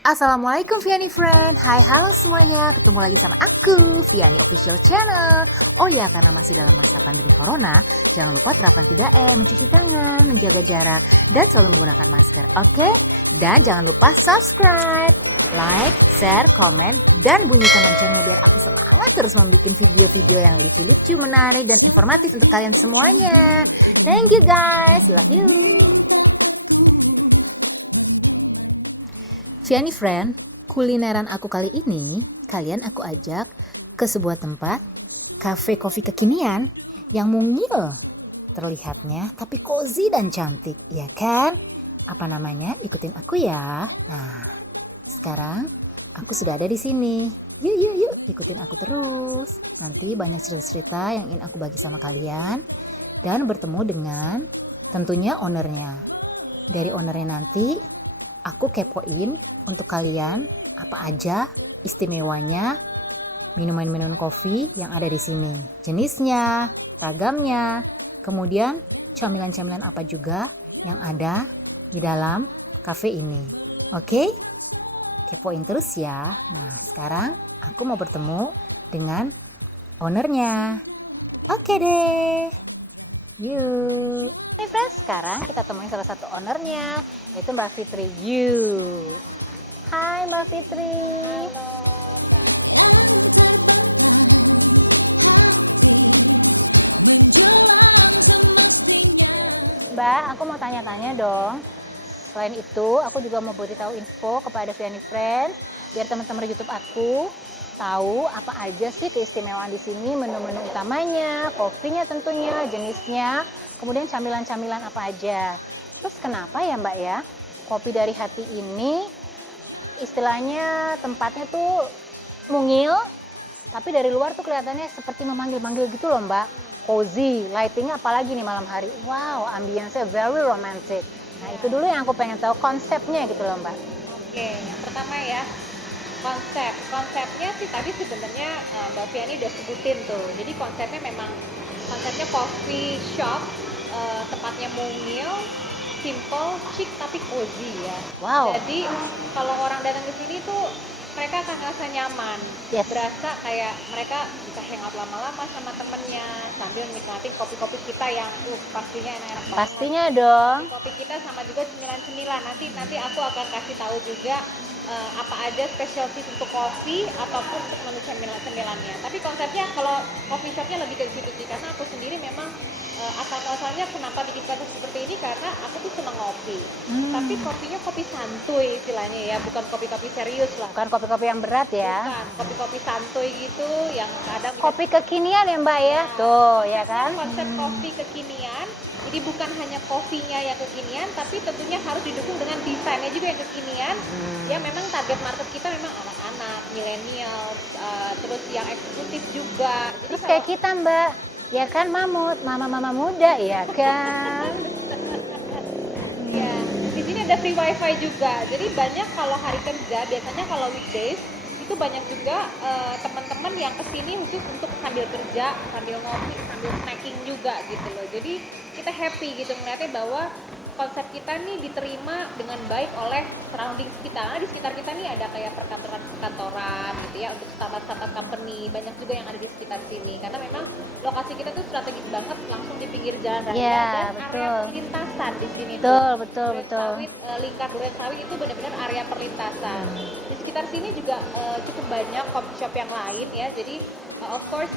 Assalamualaikum Vianney Friend. Hai halo semuanya, ketemu lagi sama aku Vianney Official Channel. Oh ya, karena masih dalam masa corona, jangan lupa terapkan 3M, cuci tangan, menjaga jarak, dan selalu menggunakan masker. Oke? Dan jangan lupa subscribe, like, share, komen, dan bunyikan loncengnya biar aku semangat terus membuat video-video yang lucu, menarik, dan informatif untuk kalian semuanya. Thank you guys. Vianney Friend, kulineran aku kali ini, kalian aku ajak ke sebuah tempat kafe kopi kekinian yang mungil terlihatnya, tapi cozy dan cantik, ya kan? Apa namanya? Ikutin aku ya. Nah, sekarang aku sudah ada di sini. Yuk, ikutin aku terus. Nanti banyak cerita-cerita yang ingin aku bagi sama kalian dan bertemu dengan tentunya ownernya. Dari ownernya nanti aku kepoin untuk kalian apa aja istimewanya minuman-minuman kopi yang ada di sini, jenisnya, ragamnya, kemudian camilan-camilan apa juga yang ada di dalam kafe ini. Oke? Kepoin terus ya. Nah, sekarang aku mau bertemu dengan ownernya. Oke deh. Yuk. Hey friends, sekarang kita temuin salah satu ownernya, yaitu Mbak Fitri. Hai Mbak Fitri. Yang terbentang hati menjelang semestinya. Mbak, aku mau tanya-tanya dong. Selain itu, aku juga mau beritahu info kepada Vianney Friends biar teman-teman YouTube aku tahu apa aja sih keistimewaan di sini, menu-menu utamanya, kopinya tentunya, jenisnya, kemudian camilan-camilan apa aja. Terus kenapa ya Mbak ya, kopi dari hati ini istilahnya tempatnya tuh mungil, tapi dari luar tuh kelihatannya seperti memanggil-manggil gitu loh Mbak. Cozy, lightingnya apalagi nih malam hari. Wow, ambience very romantic. Nah itu dulu yang aku pengen tahu konsepnya gitu loh Mbak. Oke, yang pertama ya konsepnya sih tadi sebenarnya Mbak Vianney udah sebutin tuh. Jadi konsepnya coffee shop, tempatnya mungil, simple, chic tapi cozy ya. Wow. Jadi kalau orang datang ke sini tuh mereka akan ngerasa nyaman, Yes. berasa kayak mereka bisa hangout lama-lama sama temennya sambil nikmatin kopi-kopi kita yang pastinya enak-enak banget. Pastinya dong. Kopi kita sama juga cemilan-cemilan. Nanti aku akan kasih tahu juga apa aja specialty untuk kopi ataupun menu cemilan-cemilannya. Tapi konsepnya kalau coffee shopnya lebih dari situ sih, karena aku sendiri memang asal-asalnya kenapa bikin kopi seperti ini karena aku tuh senang ngopi. Tapi kopinya kopi santuy istilahnya ya, bukan kopi-kopi serius lah. Bukan kopi-kopi yang berat ya. Bukan, kopi-kopi santuy gitu yang ada Kopi kekinian ya Mbak ya. Tuh ya kan. konsep kopi kekinian. Jadi bukan hanya kopinya yang kekinian, tapi tentunya harus didukung dengan desainnya juga yang kekinian. Ya memang target market kita memang anak-anak, milenial, terus yang eksklusif juga. Terus kayak kita Mbak, ya kan mamut, mama-mama muda ya kan. Ya, di sini ada free wifi juga. Jadi banyak kalau hari kerja, biasanya kalau weekdays itu banyak juga teman-teman yang kesini khusus untuk sambil kerja, sambil ngopi, sambil snacking juga gitu loh. Jadi kita happy gitu melihatnya bahwa konsep kita nih diterima dengan baik oleh surroundings kita. Nah, di sekitar kita nih ada kayak perkantoran gitu ya, untuk startup company, banyak juga yang ada di sekitar sini. Karena memang lokasi kita tuh strategis banget, langsung di pinggir jalan raya Iya, dan betul. area perlintasan di sini. Betul. Lingkar Durensawit itu benar-benar area perlintasan. Di sekitar sini juga cukup banyak coffee shop yang lain ya. Jadi of course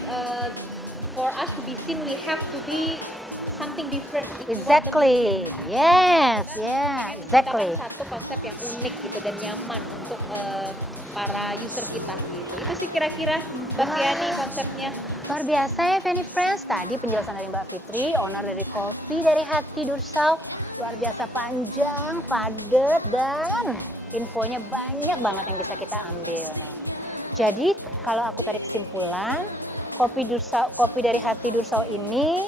for us to be seen we have to be something different. Exactly. Yes, yeah, exactly. Kita satu konsep yang unik gitu dan nyaman untuk para user kita gitu. Itu sih kira-kira Mbak Vianney konsepnya. Luar biasa ya Vianney Friends. Tadi penjelasan dari Mbak Fitri, owner dari Kopi dari Hati Dursau. Luar biasa panjang, padat, dan infonya banyak banget yang bisa kita ambil. Jadi kalau aku tarik kesimpulan, kopi dari Hati Dursau ini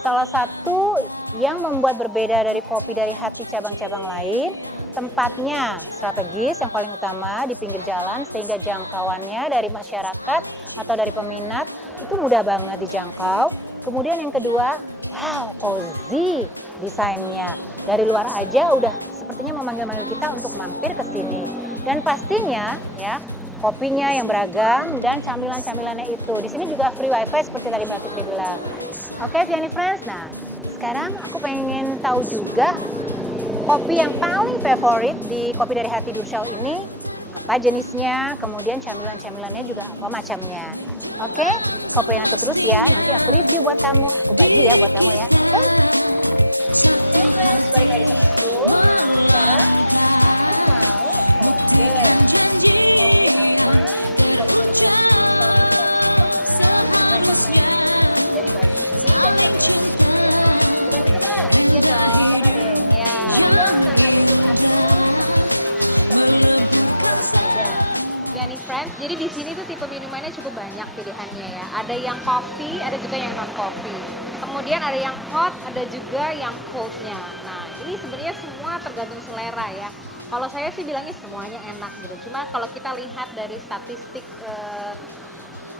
salah satu yang membuat berbeda dari kopi dari hati cabang-cabang lain. Tempatnya strategis, yang paling utama di pinggir jalan, sehingga jangkauannya dari masyarakat atau dari peminat itu mudah banget dijangkau. Kemudian yang kedua, wow, cozy desainnya. Dari luar aja udah sepertinya memanggil-manggil kita untuk mampir ke sini. Dan pastinya ya, kopinya yang beragam dan camilan-camilannya itu. Di sini juga free wifi seperti tadi Mbak Fitri bilang. Oke, Vianney Friends. Nah, sekarang aku pengen tahu juga kopi yang paling favorit di Kopi dari Hati Durshal ini apa jenisnya, kemudian camilan-camilannya juga apa macamnya. Oke, kopi yang terus ya. Ini buat kamu. Diri kita satu hati melangkah, buktikan janji yang terucap. Seharusnya saling cinta, rendah hidup yang indah, meleburkan semua. Vianney Friends, jadi di sini tuh tipe minumannya cukup banyak pilihannya ya. Ada yang coffee, ada juga yang non coffee. Kemudian ada yang hot, ada juga yang coldnya. Nah, ini sebenarnya semua tergantung selera ya. Kalau saya sih bilangnya semuanya enak gitu. Cuma kalau kita lihat dari statistik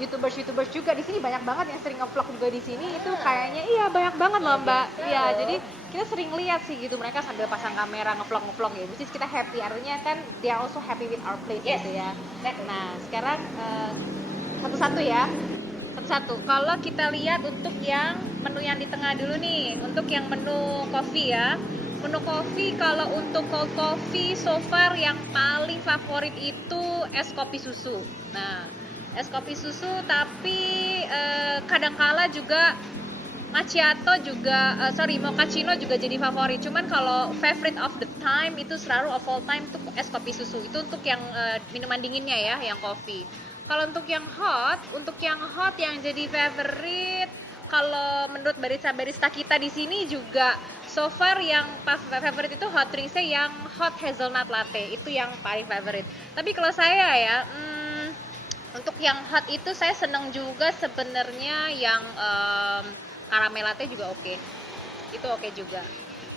YouTubers juga di sini banyak banget yang sering ngevlog juga di sini, itu kayaknya iya banyak banget loh Mbak. Ya, jadi kita sering lihat sih gitu mereka sambil pasang kamera ngevlog ya. Which is kita happy, artinya kan they are also happy with our plate gitu ya. Nah, sekarang satu-satu ya. Satu, kalau kita lihat untuk yang menu yang di tengah dulu nih, untuk yang menu coffee ya. Menu coffee, kalau untuk cold coffee so far yang paling favorit itu es kopi susu. Nah, es kopi susu, tapi kadangkala juga macchiato juga, mochaccino juga jadi favorit. Cuman kalau favorite of the time itu selalu of all time tuh es kopi susu. Itu untuk yang minuman dinginnya ya, yang coffee. Kalau untuk yang hot yang jadi favorite, kalau menurut barista kita di sini juga so far yang favorite itu hot drinksnya yang hot hazelnut latte, itu yang paling favorite. Tapi kalau saya ya, untuk yang hot itu saya seneng juga sebenarnya yang caramel latte juga oke. Itu oke juga.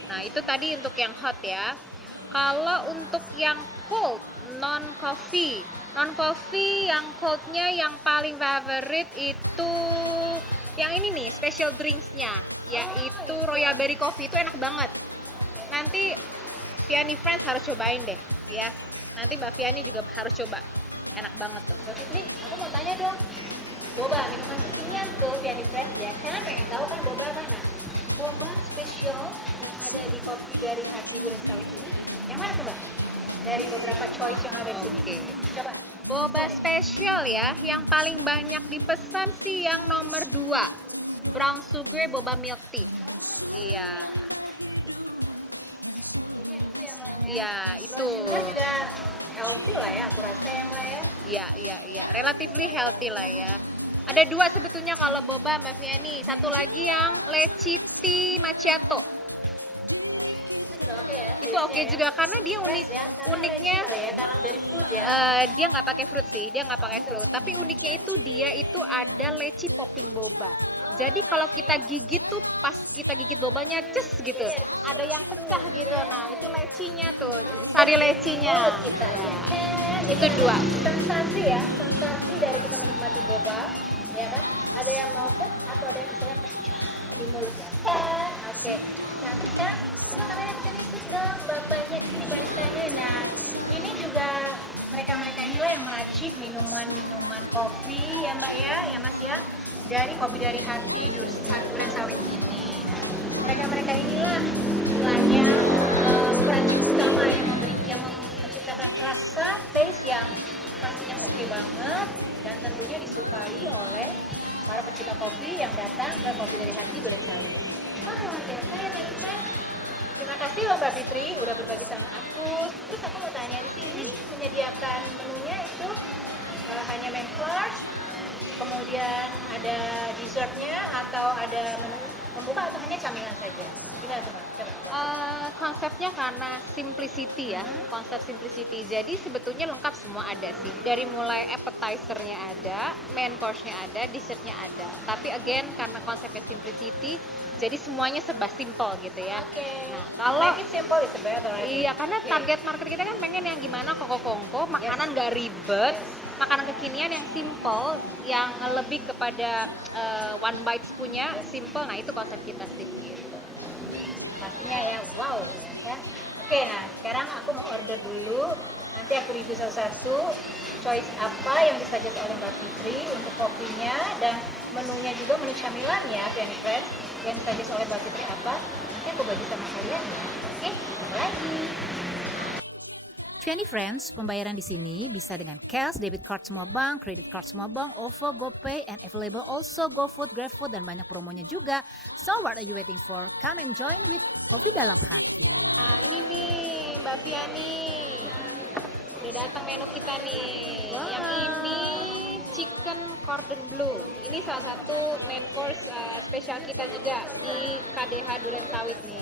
Nah, itu tadi untuk yang hot ya. Kalau untuk yang cold, non coffee yang coldnya yang paling favorite itu yang ini nih, special drinksnya, yaitu Royal Berry Coffee. Itu enak banget. Nanti Vianney Friends harus cobain deh ya. Nanti Mbak Vianney juga harus coba. Enak banget. Terus ini aku mau tanya dong, boba minuman kekinian tuh Vianney Friends ya. Karena pengen tahu kan boba mana? Boba spesial ada di Kopi dari Hati Durshal ini. Yang mana coba? Dari beberapa choice yang ada di sini. Coba. Boba spesial ya, yang paling banyak dipesan sih yang nomor 2, brown sugar boba milk tea. Iya. Iya, itu. Juga healthy lah ya, Iya. Relatively healthy lah ya. Ada 2 sebetulnya kalau boba Mbak Vianney. Satu lagi yang leci tea macchiato. Itu oke juga karena dia uniknya dia nggak pakai fruit sih, tapi uniknya itu dia itu ada leci topping boba. Jadi kalau kita gigit tuh pas kita gigit bobanya ces gitu, ada yang pecah gitu. Nah, itu lecinya tuh, sari lecinya. Itu 2 sensasi ya, sensasi dari nikmati boba ya kan. Ada yang ngomong atau ada yang di mulutnya. Oke. Nah, kita bapaknya di sini baristanya. Nah, ini juga mereka itu yang meracik minuman kopi ya Mbak ya Mas ya, dari Kopi dari Hati Durshal ini. Mereka inilah istilahnya peracik utama yang menciptakan rasa taste yang pastinya kopi banget dan tentunya disukai oleh para pecinta kopi yang datang ke Kopi dari Hati Durshal. Terima kasih loh Mbak Fitri udah berbagi sama aku. Terus aku mau tanya ini menyediakan menunya itu hanya main course, kemudian ada dessertnya atau ada pembuka atau hanya camilan saja? Gimana teman? Konsepnya karena simplicity ya, konsep simplicity. Jadi sebetulnya lengkap semua ada sih. Dari mulai appetizer-nya ada, main course-nya ada, dessert-nya ada. Tapi again karena konsepnya simplicity, jadi semuanya serba simple gitu ya. Nah, kalau simple itu better. Iya, karena target market kita kan pengen yang gimana koko-kongko, makanan gak ribet, makanan kekinian yang simple, yang lebih kepada one bites punya simple. Nah, itu konsep kita sih gitu. Pastinya ya, wow ya. Oke, nah sekarang aku mau order dulu. Nanti aku review satu-satu choice apa yang disuggest oleh Mbak Fitri untuk kopinya dan menunya juga, menu camilan ya Tiani Friends, yang disuggest oleh Mbak Fitri apa, nanti aku bagi sama kalian ya. Oke, sampai lagi. Tiani Friends, pembayaran di sini bisa dengan cash, debit card semua bank, credit card semua bank, OVO, GoPay, and available also GoFood, GrabFood, dan banyak promonya juga. So what are you waiting for? Come and join me. Kopi dalam hati. Ini Mbak Tiani udah datang menu kita nih. Yang ini chicken cordon bleu. Ini salah satu main course spesial kita juga di KDH Duren Sawit nih.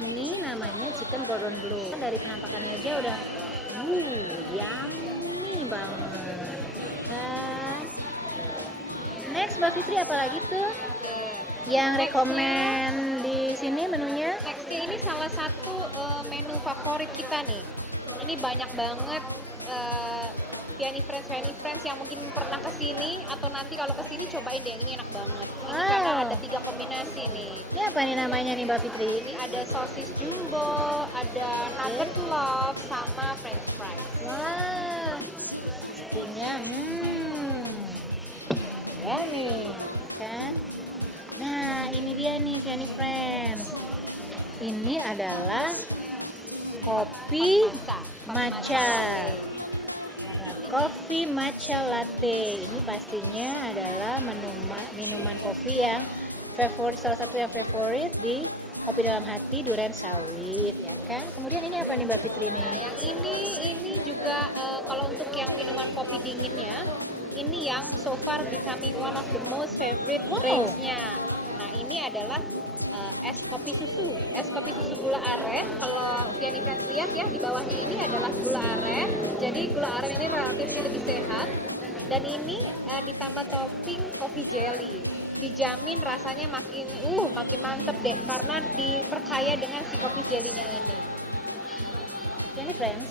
Ini namanya chicken cordon bleu. Dari penampakannya aja udah yummy banget. Next Mbak Fitri apa lagi tuh? Yang rekomen di sini menunya? Nextnya ini salah satu menu favorit kita nih. Ini banyak banget Tiani Friends yang mungkin pernah kesini atau nanti kalau kesini cobain deh, ini enak banget. Ini karena ada 3 kombinasi nih. Ini apa nih namanya nih Mbak Fitri? Ini ada sosis jumbo, ada nugget love, sama french fries. Wah, punya ya nih kan. Nah ini dia nih Tiani Friends. Ini adalah kopi matcha. Kopi matcha latte ini pastinya adalah minuman kopi yang favorit, salah satu yang favorit di Kopi Dalam Hati Duren Sawit ya kan. Kemudian ini apa nih Mbak Fitri nih? Ini juga kalau untuk yang minuman kopi dinginnya, ini yang so far becoming one of the most favorite brand-nya. Nah ini adalah es kopi susu gula aren. Kalau yang lihat ya di bawahnya ini adalah gula aren. Jadi gula aren ini relatif lebih sehat. Dan ini ditambah topping kopi jelly. Dijamin rasanya makin mantep deh karena diperkaya dengan si kopi jelly ini. Jadi friends,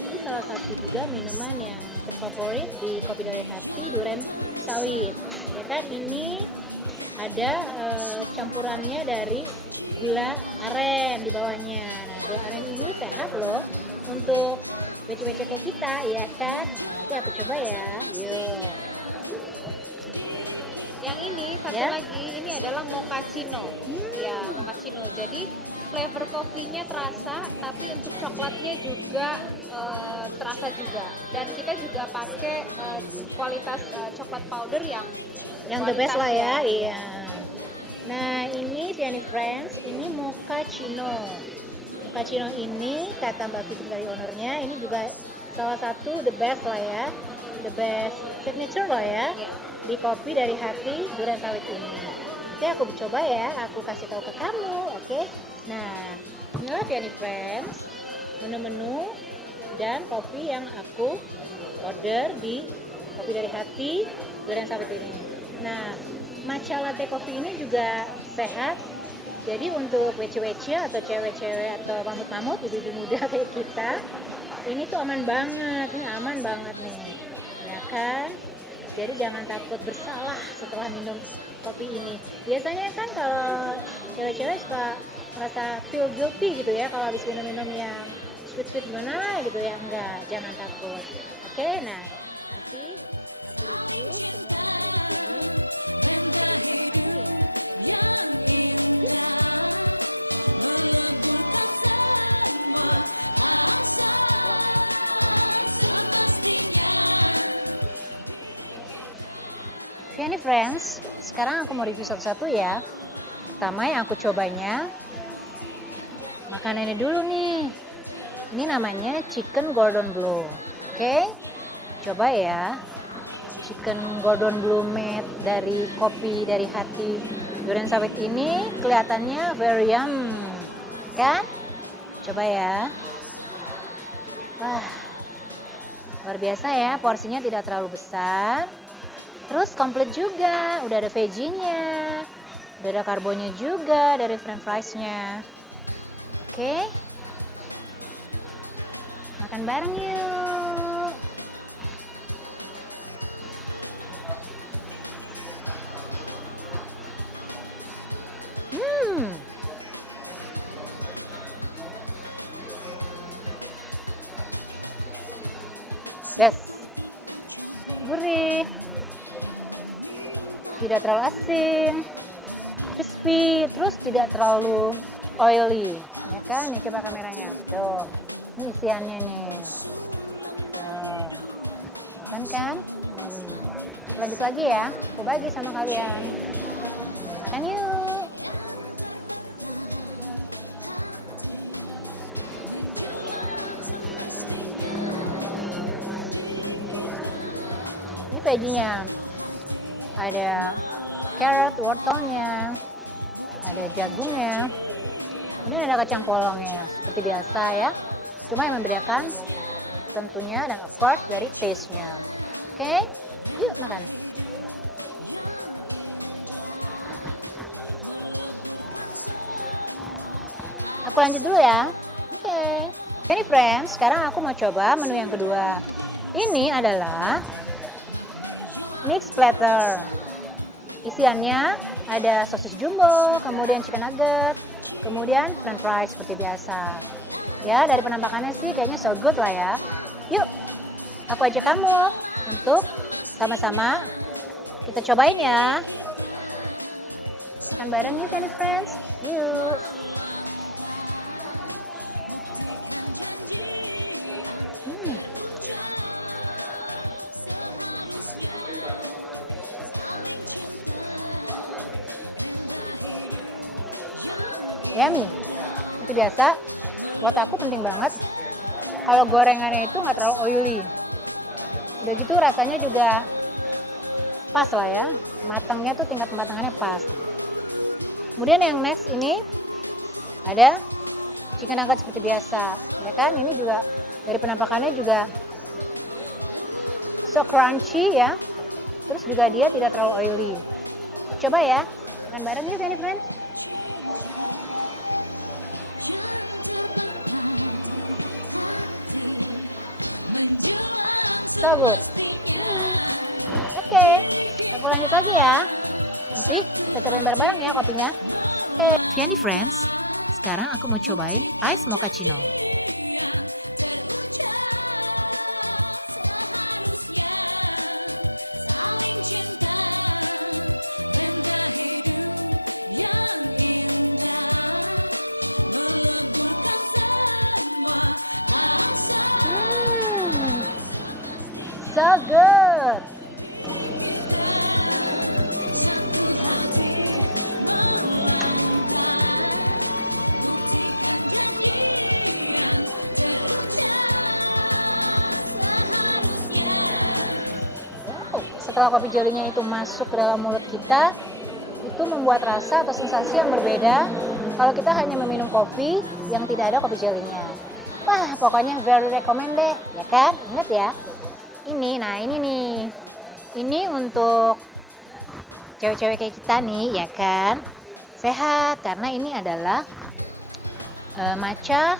ini salah satu juga minuman yang terfavorit di Kopi Dalam Hati Duren Sawit ya kan. Ini ada campurannya dari gula aren di bawahnya. Nah, gula aren ini sehat loh untuk becek-becek kayak kita ya kan. Ya aku coba ya. Yuk. Yang ini satu Ya. lagi, ini adalah mochaccino. Ya, mochaccino. Jadi flavor kopinya terasa, tapi untuk coklatnya juga terasa juga. Dan kita juga pakai kualitas coklat powder yang The best lah ya. kualitas Iya. Nah ini Tiani Friends, ini mochaccino. Mochaccino ini kata Mbak Fitri dari ownernya, ini juga salah satu the best lah ya, the best signature lah ya Ya. di Kopi Dari Hati Duren Sawit ini. Oke, aku coba ya, aku kasih tahu ke kamu, oke? Nah, inilah Tiani Friends, menu-menu dan kopi yang aku order di Kopi Dari Hati Duren Sawit ini. Nah, matcha latte kopi ini juga sehat. Jadi untuk wece-wece atau cewek-cewek atau mamut-mamut, ibu-ibu muda kayak kita, ini tuh aman banget, ini aman banget nih, ya kan? Jadi jangan takut bersalah setelah minum kopi ini. Biasanya kan kalau cewek-cewek suka merasa feel guilty gitu ya kalau habis minum-minum yang sweet-sweet gimana gitu ya. Enggak, jangan takut. Oke, nah Saling cinta, rendah hidup yang indah, meleburkan semua asa, semestinya. Tiani Friends, sekarang aku mau review satu-satu ya. Pertama yang aku cobanya makanannya dulu nih. Ini namanya chicken cordon bleu. Oke, coba ya. Chicken cordon bleu made dari Kopi Dari Hati Duren Sawit ini kelihatannya very yum, kan? Coba ya. Wah, luar biasa ya, porsinya tidak terlalu besar. Terus komplit juga, udah ada veggie-nya, udah ada karbonya juga dari french fries-nya. Oke, makan bareng yuk. Yes, gurih, tidak terlalu asin, crispy, terus tidak terlalu oily, ya kan? Nih coba kameranya, tuh, ini isiannya nih, kan? Lanjut lagi ya, aku bagi sama kalian, makan yuk. Ini veggie-nya, ada carrot, wortelnya, ada jagungnya, ini ada kacang polongnya, seperti biasa ya. Cuma yang membedakan tentunya dan of course dari taste-nya. Oke, yuk makan. Aku lanjut dulu ya. Oke. Ini friends, sekarang aku mau coba menu yang kedua. Ini adalah mixed platter. Isiannya ada sosis jumbo, kemudian chicken nugget, kemudian french fries seperti biasa. Ya, dari penampakannya sih kayaknya so good lah ya. Yuk, aku ajak kamu untuk sama-sama kita cobain ya. Makan bareng yuk, Fanny Friends. Yuk. Yummy. Itu biasa, buat aku penting banget kalau gorengannya itu nggak terlalu oily. Udah gitu rasanya juga pas lah ya, matangnya tuh tingkat kematangannya pas. Kemudian yang next ini ada chicken nugget seperti biasa, ya kan? Ini juga dari penampakannya juga so crunchy ya, terus juga dia tidak terlalu oily. Coba ya, makan bareng nih Fanny Friends. Yang terbakar hati menjelang semestinya. Oke, aku lanjut lagi ya. Jadi, kita cobain bareng-bareng ya kopinya. Oke, Fanny Friends, sekarang aku mau cobain ice mochaccino. So good. Kita satu hati melangkah, buktikan janji yang terucap seharusnya. Wow, setelah kopi jelinya itu masuk ke dalam mulut kita, itu membuat rasa atau sensasi yang berbeda kalau kita hanya meminum kopi yang tidak ada kopi jelinya. Wah, pokoknya very recommend deh, ya kan? Ingat ya. Ini nih. Ini untuk cewek-cewek kayak kita nih, ya kan? Sehat, karena ini adalah matcha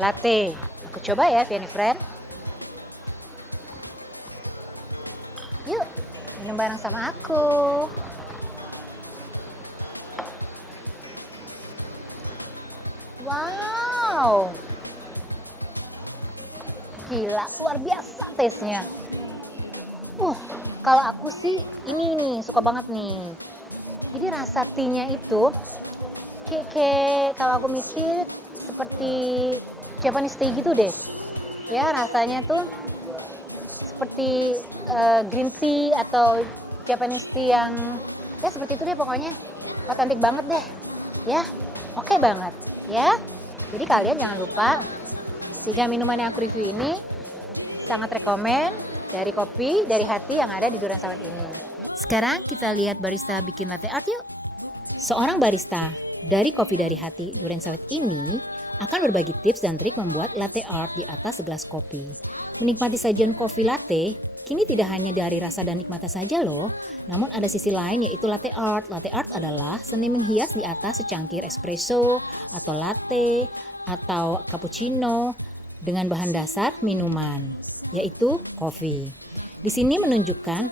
latte. Aku coba ya, Fanny Friend. Yuk, minum bareng sama aku. Wow. Gila, luar biasa taste-nya. Kalau aku sih ini nih, suka banget nih. Jadi rasa tea-nya itu kayak kalau aku mikir seperti Japanese tea gitu deh. Ya, rasanya tuh seperti green tea atau Japanese tea yang ya seperti itu deh pokoknya. Otentik banget deh. Ya, oke banget ya. Jadi kalian jangan lupa 3 minuman yang aku review ini sangat rekomen, dari kopi, dari hati yang ada di Durian Sawit ini. Sekarang kita lihat barista bikin latte art yuk. Seorang barista dari Kopi Dari Hati Durian Sawit ini akan berbagi tips dan trik membuat latte art di atas segelas kopi. Menikmati sajian kopi latte kini tidak hanya dari rasa dan nikmatnya saja loh, namun ada sisi lain yaitu latte art. Latte art adalah seni menghias di atas secangkir espresso atau latte atau cappuccino dengan bahan dasar minuman, yaitu kopi. Di sini menunjukkan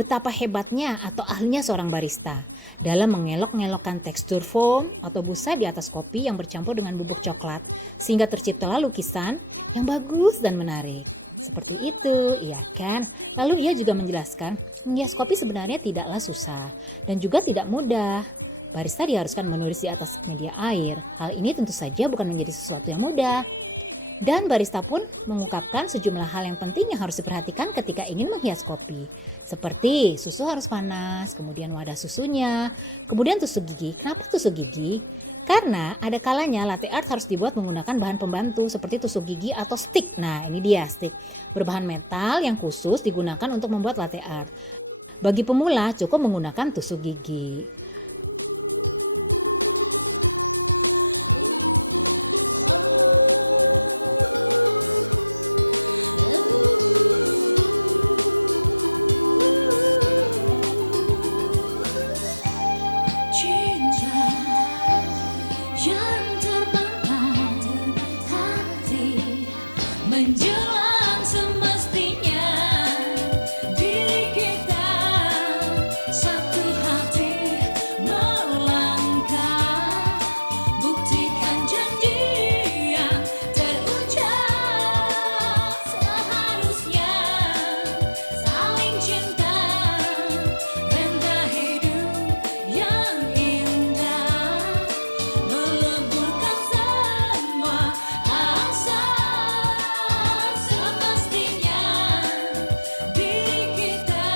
betapa hebatnya atau ahlinya seorang barista dalam mengelok-ngelokkan tekstur foam atau busa di atas kopi yang bercampur dengan bubuk coklat, sehingga terciptalah lukisan yang bagus dan menarik. seperti itu, iya kan? Lalu ia juga menjelaskan, menghias kopi sebenarnya tidaklah susah dan juga tidak mudah. Barista diharuskan menulis di atas media air. Hal ini tentu saja bukan menjadi sesuatu yang mudah. Dan barista pun mengungkapkan sejumlah hal yang penting yang harus diperhatikan ketika ingin menghias kopi. Seperti susu harus panas, kemudian wadah susunya, kemudian tusuk gigi. Kenapa tusuk gigi? Karena ada kalanya latte art harus dibuat menggunakan bahan pembantu seperti tusuk gigi atau stick. Nah, ini dia stick, berbahan metal yang khusus digunakan untuk membuat latte art. Bagi pemula cukup menggunakan tusuk gigi. Cinta yang terbakar hati menjelang semestinya diri kita satu hati melangkah buktikan janji yang terucap seharusnya saling cinta renta hidup yang indah meleburkan semua asa semestinya diri kita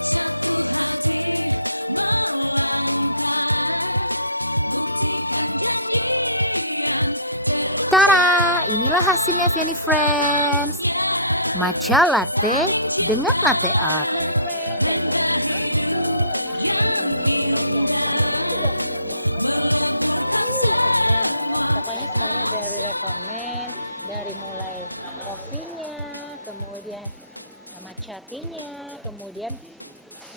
satu hati melangkah buktikan janji yang Tada! terucap Inilah hasilnya Fanny Friends. Matcha latte dengan latte art. renda hidup yang indah meleburkan semua asa. Dari mulai kopinya, kemudian matcha tea-nya, kemudian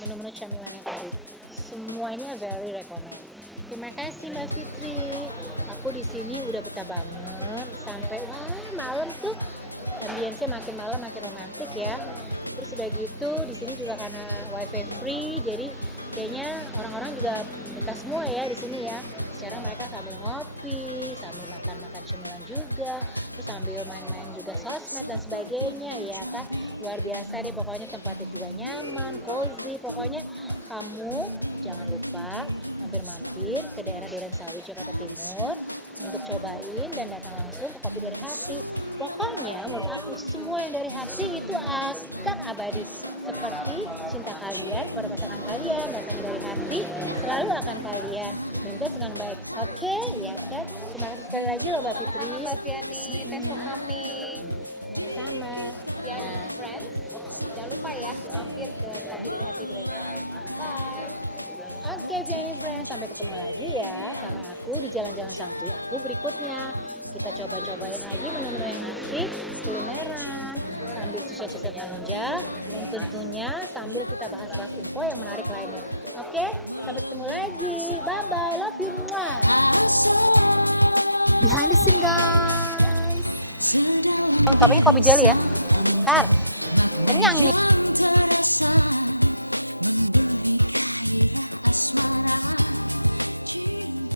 menu-menu camilannya tadi, semuanya very recommend. Terima kasih Mbak Fitri. Aku di sini udah betah banget sampai malam tuh. Ambience makin malam makin romantis ya. Terus udah gitu di sini juga karena wifi free, jadi kayaknya orang-orang juga betah semua ya di sini ya. Sekarang mereka sambil ngopi, sambil makan cemilan juga, terus sambil main-main juga sosmed dan sebagainya ya kan. Luar biasa deh pokoknya, tempatnya juga nyaman, cozy. Pokoknya kamu jangan lupa mampir ke daerah Duren Sawit Jakarta Timur untuk cobain dan langsung ke kopi dari hati. Pokoknya menurut aku semua yang dari hati itu akan abadi, seperti cinta kalian pada pasangan kalian datang dari hati selalu akan kalian bentuk dengan baik. Oke ya kan, terima kasih sekali lagi loh Mbak Fitri. Thanks for coming. Sama ya friends, jangan lupa ya. Oke friends, sampai ketemu lagi ya. Aku di jalan-jalan cantikku berikutnya. Kita coba-cobain lagi menu-menu yang asik, kulineran, sambil sosial belanja, tentunya sambil kita bahas-bahas info yang menarik lainnya. Oke, sampai ketemu lagi. Bye bye, love you. Asa Behind the scene guys. sedalam Kopi jelly ya. kenyang